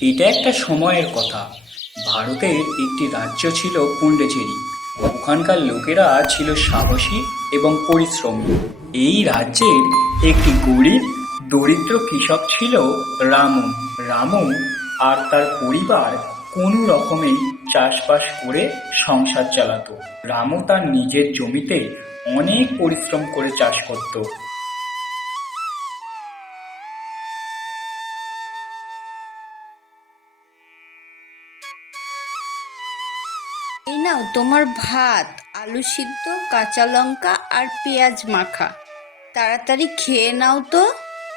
এটা একটা সময়ের কথা। ভারতের একটি রাজ্য ছিল পুন্ডেচেরি। ওখানকার লোকেরা ছিল সাহসী এবং পরিশ্রমী। এই রাজ্যের একটি গরিব দরিদ্র কৃষক ছিল রামু। রামু আর তার পরিবার কোনো রকমেই চাষবাস করে সংসার চালাতো। রামু তার নিজের জমিতে অনেক পরিশ্রম করে চাষ করত। এই নাও তোমার ভাত, আলু সিদ্ধ, কাঁচা লঙ্কা আর পেঁয়াজ মাখা। তাড়াতাড়ি খেয়ে নাও তো,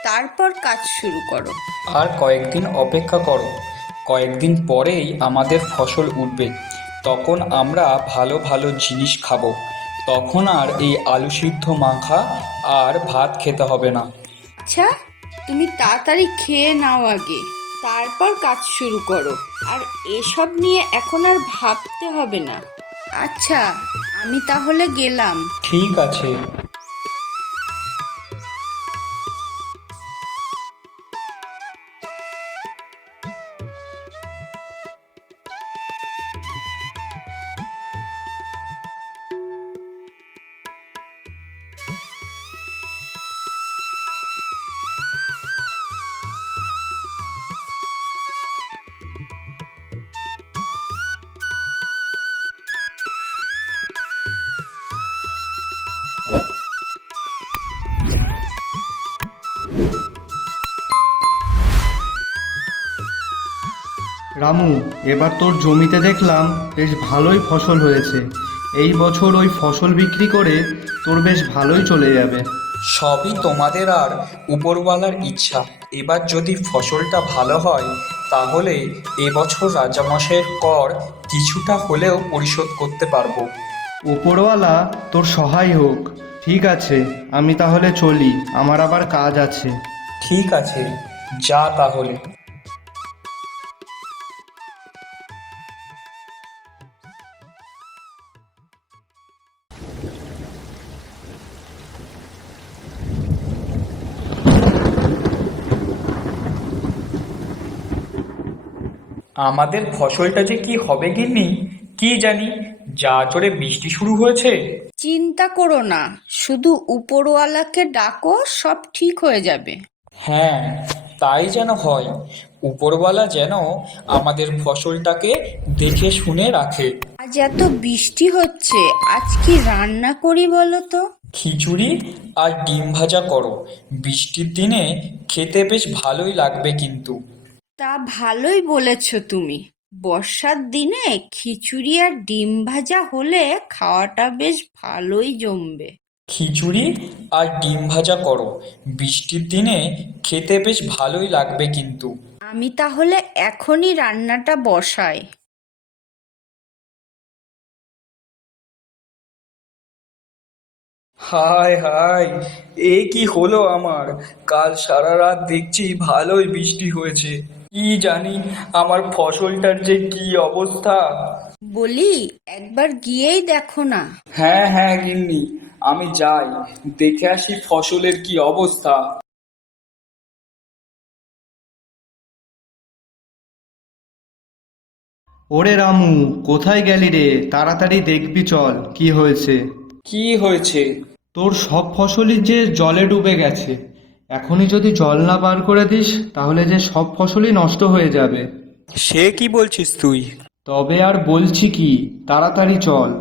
তারপর কাজ শুরু করো। আর কয়েকদিন অপেক্ষা করো, কয়েকদিন পরেই আমাদের ফসল উঠবে। তখন আমরা ভালো ভালো জিনিস খাবো। তখন আর এই আলু সিদ্ধ মাখা আর ভাত খেতে হবে না। আচ্ছা, তুমি তাড়াতাড়ি খেয়ে নাও আগে, তারপর কাজ শুরু করো। আর এসব নিয়ে এখন আর ভাবতে হবে না। আচ্ছা, আমি তাহলে গেলাম। ঠিক আছে। রামু, এবার তোর জমিতে দেখলাম বেশ ভালোই ফসল হয়েছে। এই বছর ওই ফসল বিক্রি করে তোর বেশ ভালোই চলে যাবে। সবই তোমাদের আর উপরওয়ালার ইচ্ছা। এবার যদি ফসলটা ভালো হয় তাহলে এবছর রাজামশাইয়ের কর কিছুটা হলেও পরিশোধ করতে পারবো। ওপরওয়ালা তোর সহায় হোক। ঠিক আছে, আমি তাহলে চলি, আমার আবার কাজ আছে। ঠিক আছে, যা তাহলে। আমাদের ফসলটা যে কি হবে গিন্নি, কি জানি। যা জোরে বৃষ্টি শুরু হয়েছে। চিন্তা করো না, শুধু উপরওয়ালাকে ডাকো, সব ঠিক হয়ে যাবে। হ্যাঁ, তাই যেন হয়। উপরওয়ালা যেন আমাদের ফসলটাকে দেখে শুনে রাখে। আজ এত বৃষ্টি হচ্ছে, আজ কি রান্না করি বলো তো? খিচুড়ি আর ডিম ভাজা করো। বৃষ্টির দিনে খেতে বেশ ভালোই লাগবে কিন্তু। তা ভালোই বলেছো তুমি। বর্ষার দিনে খিচুড়ি আর ডিম ভাজা হলে খাওয়াটা বেশ ভালোই জমবে। খিচুড়ি আর ডিম ভাজা করো। বৃষ্টির দিনে খেতে বেশ ভালোই লাগবে কিন্তু। আমি তাহলে এখনই রান্নাটা বসাই। হায় হায়, এ কি হলো আমার! কাল সারা রাত দেখছি ভালোই বৃষ্টি হয়েছে। কি জানি আমার ফসলটার যে কি অবস্থা। বলি, একবার গিয়েই দেখো না। হ্যাঁ হ্যাঁ গিন্নি, আমি যাই, দেখে আসি ফসলের কি অবস্থা। ওরে রামু, কোথায় গেলি রে? তাড়াতাড়ি দেখবি চল, কি হয়েছে। কি হয়েছে? তোর সব ফসলই যে জলে ডুবে গেছে। এখনই যদি জল না বার করে দিস তাহলে যে সব ফসলই নষ্ট হয়ে যাবে। সে কি বলছিস তুই? তবে আর বলছি কি, তাড়াতাড়ি চল।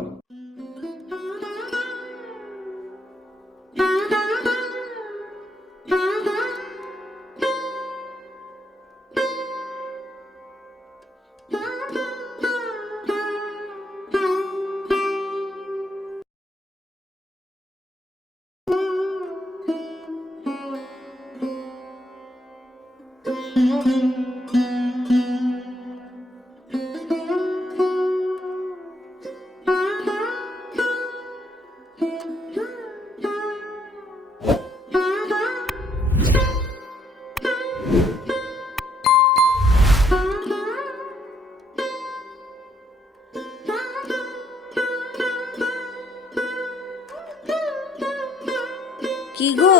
কি গো,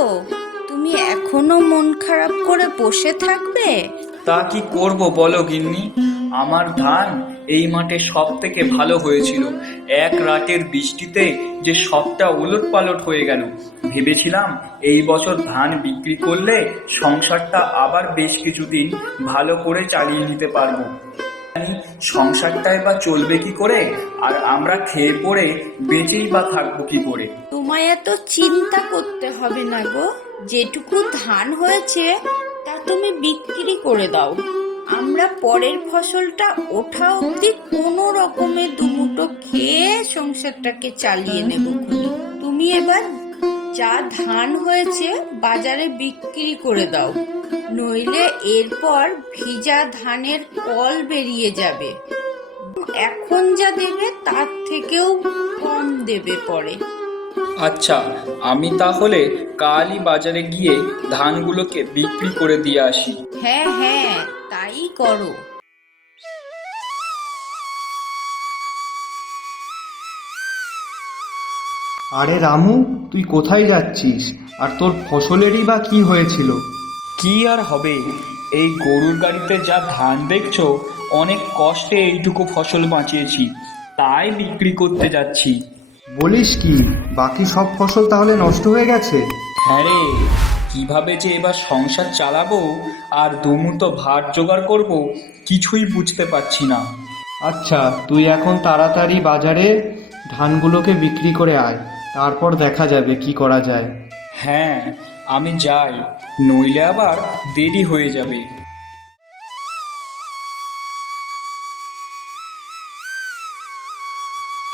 তুমি এখনো মন খারাপ করে বসে থাকবে? তা কি করব বলো গিন্নি, আমার ধান এই মাঠে সব থেকে ভালো হয়েছিল। এক রাতের বৃষ্টিতে যে সবটা ওলট পালট হয়ে গেল। ভেবেছিলাম এই বছর ধান বিক্রি করলে সংসারটা আবার বেশ কিছুদিন ভালো করে চালিয়ে নিতে পারবো। জানি সংসারটাই বা চলবে কি করে, আর আমরা খেয়ে পড়ে বেঁচেই বা থাকবো কি করে। তোমায় এত চিন্তা করতে হবে না গো, যেটুকু ধান হয়েছে তা তুমি বিক্রি করে দাও। আমরা পরের ফসলটা ওঠা অবধি কোনো রকমে দুমুঠো খেয়ে সংসারটাকে চালিয়ে নেব খুনি। তুমি এবার যা ধান হয়েছে বাজারে বিক্রি করে দাও, নইলে এরপর ভিজা ধানের কল বেরিয়ে যাবে। এখন যা দেবে তার থেকেও কম দেবে পরে। আচ্ছা, আমি তাহলে কালই বাজারে গিয়ে ধানগুলোকে বিক্রি করে দিয়ে আসি। হ্যাঁ হ্যাঁ, তাই করো। আরে রামু, তুই কোথায় যাচ্ছিস? আর তোর ফসলেরই বা কি হয়েছিল? কি আর হবে, এই গরুর গাড়িতে যা ধান দেখছো, অনেক কষ্টে এইটুকু ফসল বাঁচিয়েছি, তাই বিক্রি করতে যাচ্ছি। বলিস কি, বাকি সব ফসল তাহলে নষ্ট হয়ে গেছে? হ্যাঁ রে, কিভাবে যে এবার সংসার চালাবো আর দুমুঠো ভাত জোগাড় করব কিছুই বুঝতে পারছি না। আচ্ছা, তুই এখন তাড়াতাড়ি বাজারে ধানগুলোকে বিক্রি করে আয়, তারপর দেখা যাবে কি করা যায়। হ্যাঁ, আমি যাই, নইলে আবার দেরি হয়ে যাবে।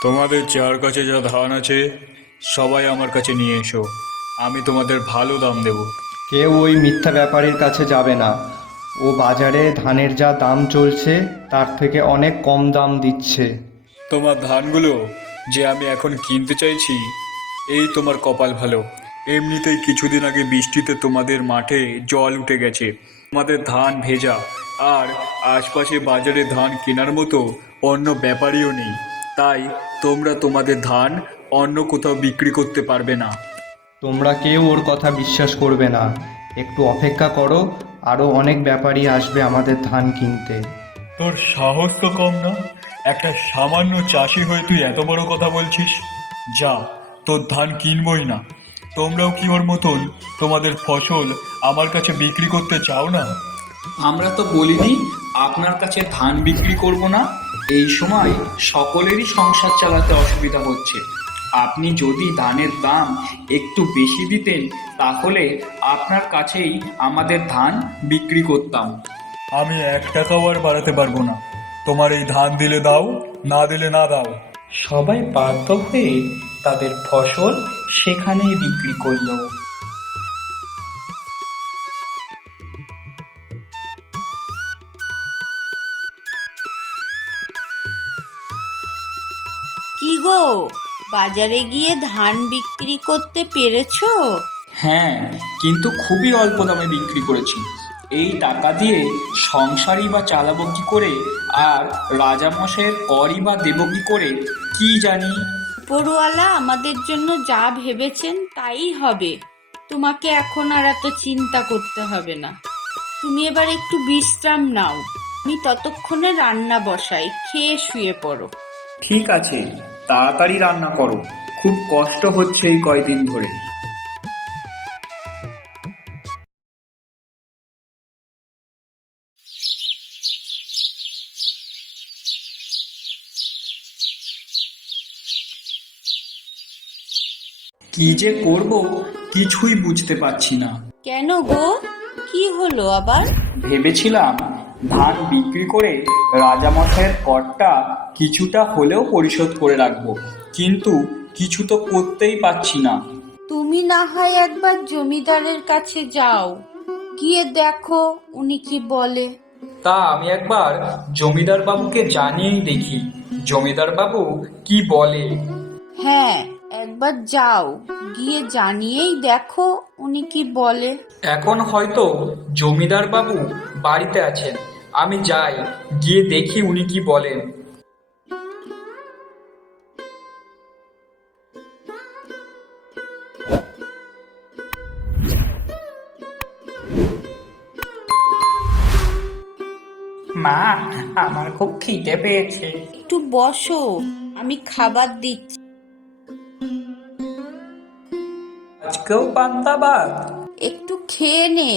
তোমাদের যার কাছে যা ধান আছে সবাই আমার কাছে নিয়ে এসো, আমি তোমাদের ভালো দাম দেব। কেউ ওই মিথ্যা ব্যাপারীর কাছে যাবে না। ও বাজারে ধানের যা দাম চলছে তার থেকে অনেক কম দাম দিচ্ছে। তোমার ধানগুলো যে আমি এখন কিনতে চাইছি, এই তোমার কপাল ভালো, এমনিতেই কিছুদিন আগে বৃষ্টিতে তোমাদের মাঠে জল উঠে গেছে, তোমাদের ধান ভেজা, আর আশপাশে বাজারে ধান কেনার মতো অন্য ব্যাপারীও নেই, তাই তোমরা তোমাদের ধান অন্য কোথাও বিক্রি করতে পারবে না। তোমরা কেউ ওর কথা বিশ্বাস করবে না, একটু অপেক্ষা করো, আরও অনেক ব্যাপারী আসবে আমাদের ধান কিনতে। তোর সাহস তো কম না, একটা সামান্য চাষি হয়ে তুই এত বড় কথা বলছিস। যা, তোর ধান কিনবই না। তোমরাও কি ওর মতন তোমাদের ফসল আমার কাছে বিক্রি করতে চাও না? আমরা তো বলিনি আপনার কাছে ধান বিক্রি করব না। এই সময় সকলেরই সংসার চালাতে অসুবিধা হচ্ছে। আপনি যদি ধানের দাম একটু বেশি দিতেন, তাহলে আপনার কাছেই আমাদের ধান বিক্রি করতাম। আমি 1 টাকাও আর বাড়াতে পারবো না। তোমার এই ধান দিলে দাও, না দিলে না দাও। সবাই বাধ্য হয়ে তাদের ফসল সেখানেই বিক্রি করলো। কি গো, বাজারে গিয়ে ধান বিক্রি করতে পেরেছো? হ্যাঁ, কিন্তু খুবই অল্প দামে বিক্রি করেছি। এই টাকা দিয়ে সংসারই বা চালাবো কি করে, আর রাজামশাইয়ের করই বা দেবো কি করে, কি জানি। উপরওয়ালা আমাদের জন্য যা ভেবেছেন তাই হবে। তোমাকে এখন আর এত চিন্তা করতে হবে না। তুমি এবার একটু বিশ্রাম নাও, আমি ততক্ষণে রান্না বসাই, খেয়ে শুয়ে পড়ো। ঠিক আছে, তাড়াতাড়ি রান্না করো, খুব কষ্ট হচ্ছে এই কয়দিন ধরে। কি যে করব কিছুই বুঝতে পারছি না। কেন গো, কি হলো আবার? ভেবেছিলাম ধান বিক্রি করে রাজামশাইয়ের করটা কিছুটা হলেও পরিশোধ করে রাখবো, কিন্তু কিছু তো করতেই পারছি না। তুমি না হয় একবার জমিদারের কাছে যাও, গিয়ে দেখো উনি কি বলে। তা আমি একবার জমিদার বাবুকে জানিয়েই দেখি, জমিদার বাবু কি বলে। হ্যাঁ, একবার যাও, গিয়ে জানিয়েই দেখো উনি কি বলে। এখন হয়তো জমিদার বাবু বাড়িতে আছেন, আমি যাই, গিয়ে দেখি উনি কি বলেন। মা, আমার খুব খিদে পেয়েছে। একটু বসো, আমি খাবার দিচ্ছি। আজকেও পান্তা ভাত? একটু খেয়ে নে,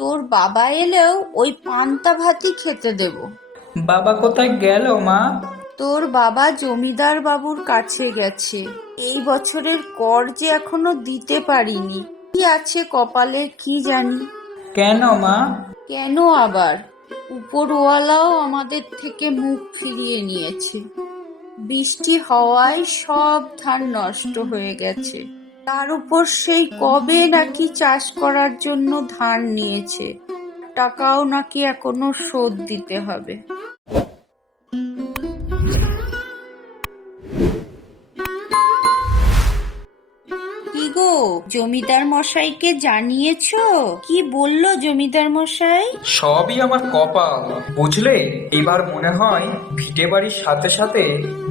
তোর বাবা এলেও ওই পান্তা ভাতই খেতে দেব। বাবা কোথায় গেল মা? তোর বাবা জমিদার বাবুর কাছে গেছে। এই বছরের কর যে এখনো দিতে পারিনি, কি আছে কপালে কি জানি। কেন মা? কেন আবার, উপরওয়ালাও আমাদের থেকে মুখ ফিরিয়ে নিয়েছে। বৃষ্টি হওয়ায় সব ধান নষ্ট হয়ে গেছে। তার উপর সেই কবে নাকি চাষ করার জন্য ধান নিয়েছে, টাকাও নাকি এখনো শোধ দিতে হবে। কি গো, জমিদার মশাইকে জানিয়েছো? কি বললো জমিদার মশাই? সবই আমার কপাল, বুঝলে। এবার মনে হয় ভিটে বাড়ির সাথে সাথে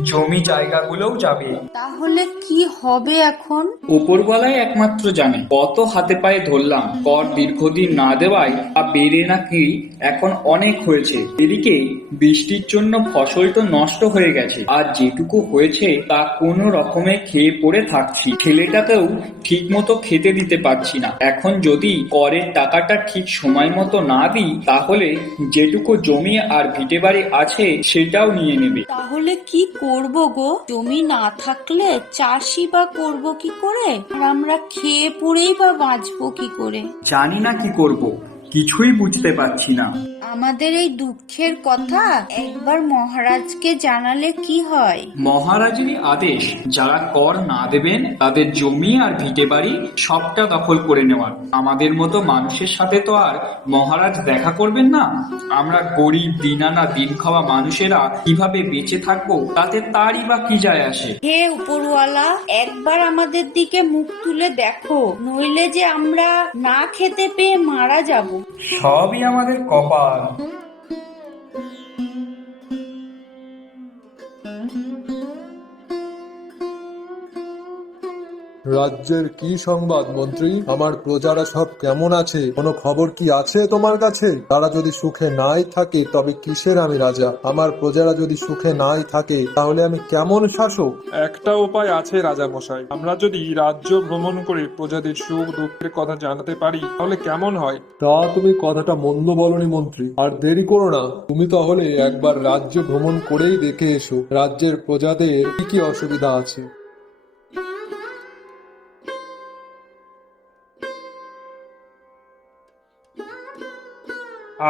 জমি জায়গাগুলোও যাবে। তাহলে কি হবে এখন? উপরওয়ালাই একমাত্র জানে। কত হাতে পায়ে ধরলাম, কর দীর্ঘদিন না দেওয়ায় তা বেড়ে নাকি এখন অনেক হয়েছে। এদিকে বৃষ্টির জন্য ফসল তো নষ্ট হয়ে গেছে, আর যেটুকু হয়েছে তা কোনো রকমে খেয়ে পড়ে থাকছি। ছেলেটাকেও ঠিক মতো খেতে দিতে পারছি না। এখন যদি করের টাকাটা ঠিক সময় মতো না দিই, তাহলে যেটুকু জমি আর ভিটে বাড়ি আছে সেটাও নিয়ে নেবে। তাহলে কি করব গো? জমি না থাকলে চাষই বা করব কি করে, আর আমরা খেয়ে পড়েই বা বাঁচবো কি করে? জানি না কি করব, কিছুই বুঝতে পারছি না। আমাদের এই দুঃখের কথা একবার মহারাজকে জানালে কি হয়? মহারাজেরই আদেশ, যারা কর না দেবেন তাদের জমি আর ভিটে বাড়ি সবটা দখল করে নেওয়ার। আমাদের মতো মানুষের সাথে তো আর মহারাজ দেখা করবেন না। আমরা গরিব দিন আনা দিন খাওয়া মানুষেরা কিভাবে বেঁচে থাকবো তাতে তারই বা কি যায় আসে। হে উপরওয়ালা, একবার আমাদের দিকে মুখ তুলে দেখো, নইলে যে আমরা না খেতে পেয়ে মারা যাব। সবই আমাদের কপাল। রাজ্যের কি সংবাদ মন্ত্রী? আমার প্রজারা সব কেমন আছে? কোনো খবর কি আছে তোমার কাছে? তারা যদি সুখে নাই থাকে তবে কিসের আমি রাজা? আমার প্রজারা যদি সুখে নাই থাকে তাহলে আমি কেমন শাসক? একটা উপায় আছে রাজা মশাই, আমরা যদি রাজ্য ভ্রমণ করে প্রজাদের সুখ দুঃখের কথা জানাতে পারি তাহলে কেমন হয়? তা তুমি কথাটা মন্দ বলনি মন্ত্রী। আর দেরি করো না, তুমি তাহলে একবার রাজ্য ভ্রমণ করেই দেখে এসো রাজ্যের প্রজাদের কি কি অসুবিধা আছে।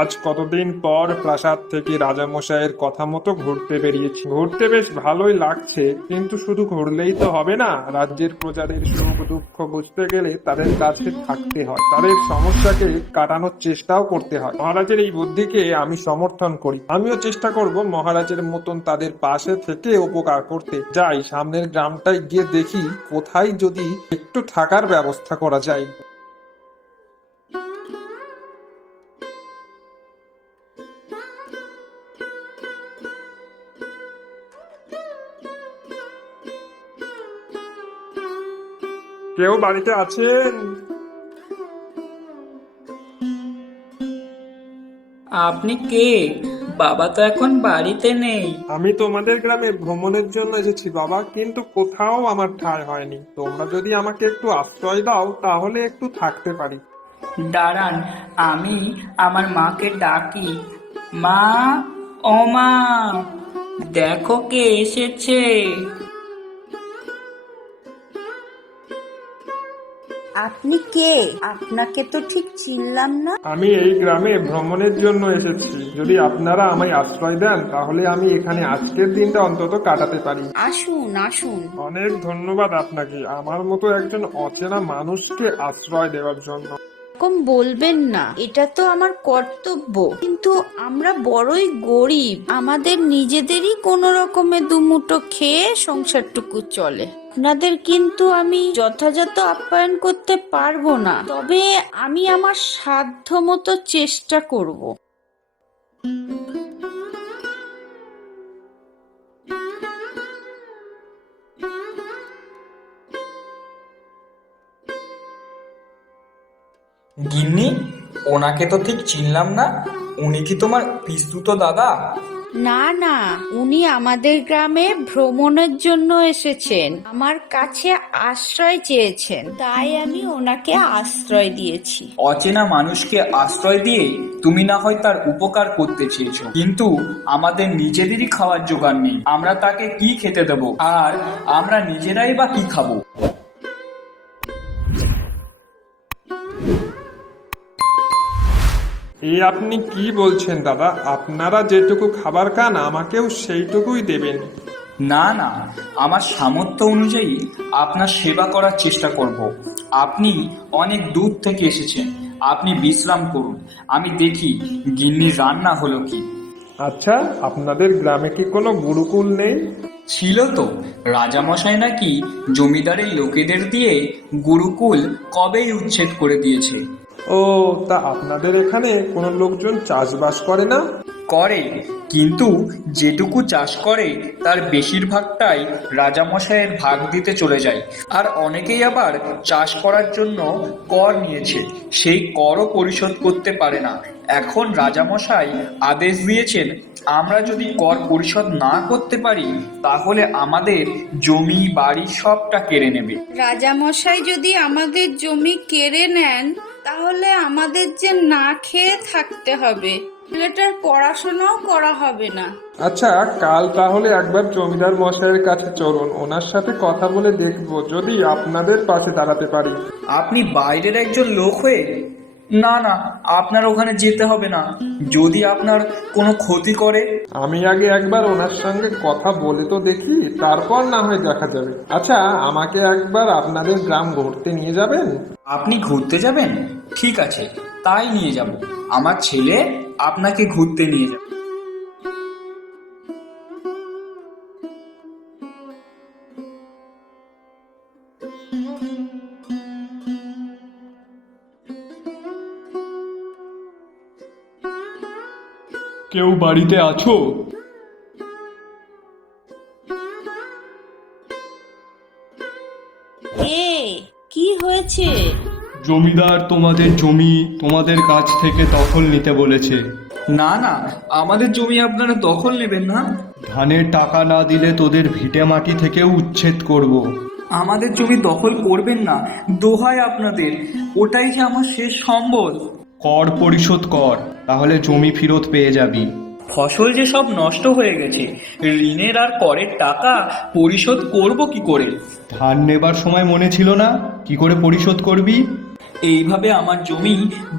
আজ কতদিন পর প্রাসাদ থেকে রাজামশাইয়ের কথা মতো ঘুরতে বেরিয়েছি। ঘুরতে বেশ ভালোই লাগছে, কিন্তু শুধু ঘুরলেই তো হবে না। রাজ্যের প্রজাদের সুখ দুঃখ বুঝতে গেলে তাদের কাছে থাকতে হয়, তাদের সমস্যাকে কাটানোর চেষ্টাও করতে হয়। মহারাজের এই বুদ্ধিকে আমি সমর্থন করি। আমিও চেষ্টা করব মহারাজের মতন তাদের পাশে থেকে উপকার করতে। যাই, সামনের গ্রামটায় গিয়ে দেখি কোথায় যদি একটু থাকার ব্যবস্থা করা যায়। কেউ বাড়িতে আছেন? আপনি কে? বাবা তো এখন বাড়িতে নেই। আমি তোমাদের গ্রামে ভ্রমণের জন্য এসেছি বাবা, কিন্তু কোথাও আমার ঠাঁই হয়নি। তোমরা যদি আমাকে একটু আশ্রয় দাও তাহলে একটু থাকতে পারি। দাঁড়ান, আমি আমার মাকে ডাকি। মা, ও মা, দেখো কে এসেছে। আপনি কে? আপনাকে তো ঠিক চিনলাম না। আমি এই গ্রামে ভ্রমণের জন্য এসেছি। যদি আপনারা আমায় আশ্রয় দেন তাহলে আমি এখানে আজকের দিনটা অন্তত কাটাতে পারি। আসুন আসুন। অনেক ধন্যবাদ আপনাকে আমার মতো একজন অচেনা মানুষকে আশ্রয় দেওয়ার জন্য। এরকম বলবেন না, এটা তো আমার কর্তব্য। কিন্তু আমরা বড়ই গরিব, আমাদের নিজেদেরই কোনো রকমে দুমুঠো খেয়ে সংসারটুকু চলে। আপনাদের কিন্তু আমি যথাযথ আপ্যায়ন করতে পারবো না, তবে আমি আমার সাধ্য মতো চেষ্টা করব। গিন্নি, ওনাকে তো ঠিক চিনলাম না। উনি কি তোমার পিস্তুত দাদা? না না, উনি আমাদের গ্রামে ভ্রমণের জন্য এসেছেন, আমার কাছে আশ্রয় চেয়েছেন, তাই আমি ওনাকে আশ্রয় দিয়েছি। অচেনা মানুষকে আশ্রয় দিয়ে তুমি না হয় তার উপকার করতে চেয়েছো, কিন্তু আমাদের নিজেদেরই খাওয়ার জোগাড় নেই। আমরা তাকে কি খেতে দেবো, আর আমরা নিজেরাই বা কি খাবো? এই আপনি কি বলছেন দাদা? আপনারা যেটুকু খাবার খান আমাকেও সেইটুকুই দেবেন। না না, আমার সামর্থ্য অনুযায়ী আপনার সেবা করার চেষ্টা করব। আপনি অনেক দূর থেকে এসেছেন, আপনি বিশ্রাম করুন, আমি দেখি গিন্নির রান্না হলো কি। আচ্ছা, আপনাদের গ্রামে কি কোনো গুরুকুল নেই? ছিল তো, রাজামশাই নাকি জমিদারের লোকেদের দিয়ে গুরুকুল কবেই উচ্ছেদ করে দিয়েছে। ও, তা আপনাদের এখানে কোনো লোকজন চাষবাস করে না? করে, কিন্তু যেটুকু চাষ করে তার বেশিরভাগটাই রাজামশাইয়ের ভাগ দিতে চলে যায়। আর অনেকেই আবার চাষ করার জন্য কর নিয়েছে, সেই করও পরিশোধ করতে পারে না। এখন রাজামশাই আদেশ দিয়েছেন, আমরা যদি কর পরিশোধ না করতে পারি তাহলে আমাদের জমি বাড়ি সবটা কেড়ে নেবে। রাজামশাই যদি আমাদের জমি কেড়ে নেন তাহলে আমাদের যে না খেয়ে থাকতে হবে, ছেলেটার পড়াশোনাও করা হবে না। আচ্ছা, কাল তাহলে একবার জমিদার মশাইয়ের কাছে চলুন, ওনার সাথে কথা বলে দেখবো যদি আপনাদের পাশে দাঁড়াতে পারি। আপনি বাইরের একজন লোক হয়ে? না না, আপনার ওখানে যেতে হবে না, যদি আপনার কোনো ক্ষতি করে। আমি আগে একবার ওনার সঙ্গে কথা বলে তো দেখি, তারপর না হয় দেখা যাবে। আচ্ছা, আমাকে একবার আপনাদের গ্রাম ঘুরতে নিয়ে যাবেন? আপনি ঘুরতে যাবেন? ঠিক আছে, তাই নিয়ে যাব। আমার ছেলে আপনাকে ঘুরতে নিয়ে যাবে। কেউ বাড়িতে আছো? কি হয়েছে? জমিদার তোমাদের জমি তোমাদের কাছ থেকে দখল নিতে বলেছে। না না, আমাদের জমি আপনারা দখল নেবেন না। ধানের টাকা না দিলে তোদের ভিটে মাটি থেকে উচ্ছেদ করব। আমাদের জমি দখল করবেন না, দোহাই আপনাদের, ওটাই যে আমার শেষ সম্বল। কর পরিশোধ কর, তাহলে জমি ফেরত পেয়ে যাবি। ফসল যে সব নষ্ট হয়ে গেছে, ঋণের আর করের টাকা পরিশোধ করব কি করে? ধান নেবার সময় মনে ছিল না, কি করে পরিশোধ করবি? এইভাবে আমার জমি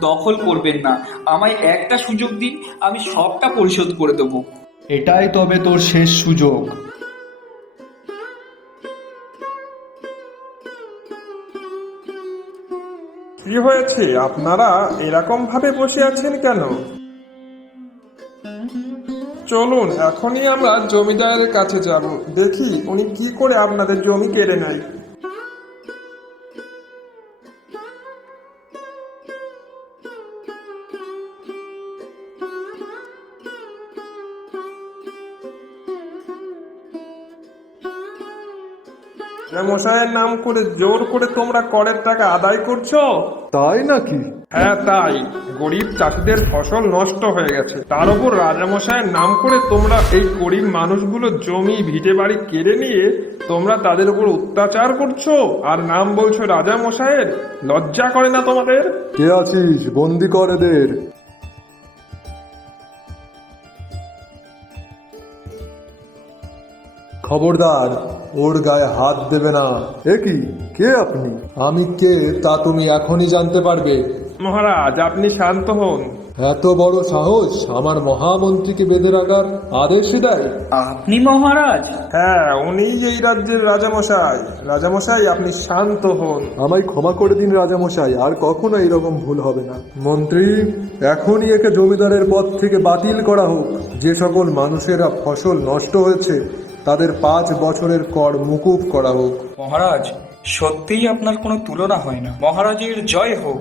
দখল করবেন না, আমায় একটা সুযোগ দিন, আমি সবটা পরিশোধ করে দেবো। এটাই তবে তোর শেষ সুযোগ। কি হয়েছে? আপনারা এরকম ভাবে বসে আছেন কেন? চলুন, এখনই আমরা জমিদারের কাছে যাব, দেখি উনি কি করে আপনাদের জমি কেড়ে নেয়। মশাইয়ের নাম করে জোর করে তোমরা করের টাকা আদায় করছো? তাই নাকি? হ্যাঁ তাই, গরিব চাষিদের ফসল নষ্ট হয়ে গেছে, তার উপর রাজামশাইয়ের নাম করে তোমরা এই গরিব মানুষগুলো জমি ভিটে বাড়ি কেড়ে নিয়ে তোমরা তাদের উপর অত্যাচার করছো, আর নাম বলছো রাজামশাইয়ের। লজ্জা করে না তোমাদের? কে আছিস? বন্দি কর এদের। খবরদার, ওর গায়ে হাত দেবে না। এ কি, কে আপনি? আমি কে তা তুমি এখনই জানতে পারবে। মহারাজ, আপনি শান্ত হন। এত বড় সাহস আমার মহামন্ত্রীকে বেঁধে রাখার আদেশ দেয়? আপনি মহারাজ? হ্যাঁ, উনি এই রাজ্যের রাজামশাই। রাজামশাই, আপনি শান্ত হন। আমায় ক্ষমা করে দিন রাজামশাই, আর কখনো এরকম ভুল হবে না। মন্ত্রী, এখনই একে জমিদারের পদ থেকে বাতিল করা হোক। যে সকল মানুষেরা ফসল নষ্ট হয়েছে তাদের 5 বছরের কর মুকুব করা হোক। মহারাজ, সত্যিই আপনার কোনো তুলনা হয় না। মহারাজের জয় হোক।